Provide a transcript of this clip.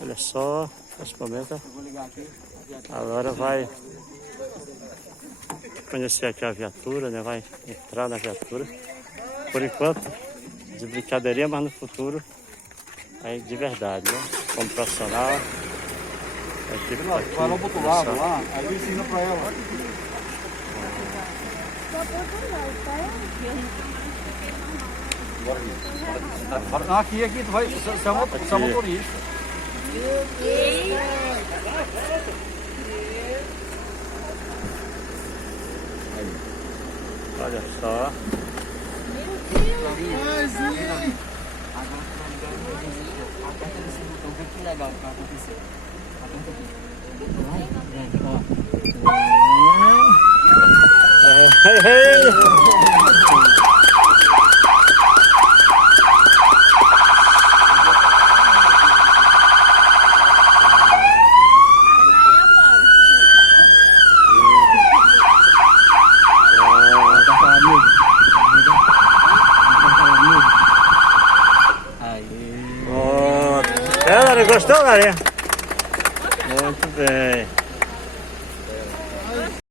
Olha só, nesse momento. Eu vou ligar aqui. Agora vai conhecer aqui a viatura, né? Vai entrar na viatura. Por enquanto, de brincadeirinha, mas no futuro, aí de verdade, né? Como profissional, a equipe tá aqui. Vai lá pro outro lado, lá, aí ensina pra ela. Aqui, tu vai, você é motorista. Olha só. Aperta nesse botão, vê que legal que vai acontecer. Aperta Gostou, galera? Muito bem.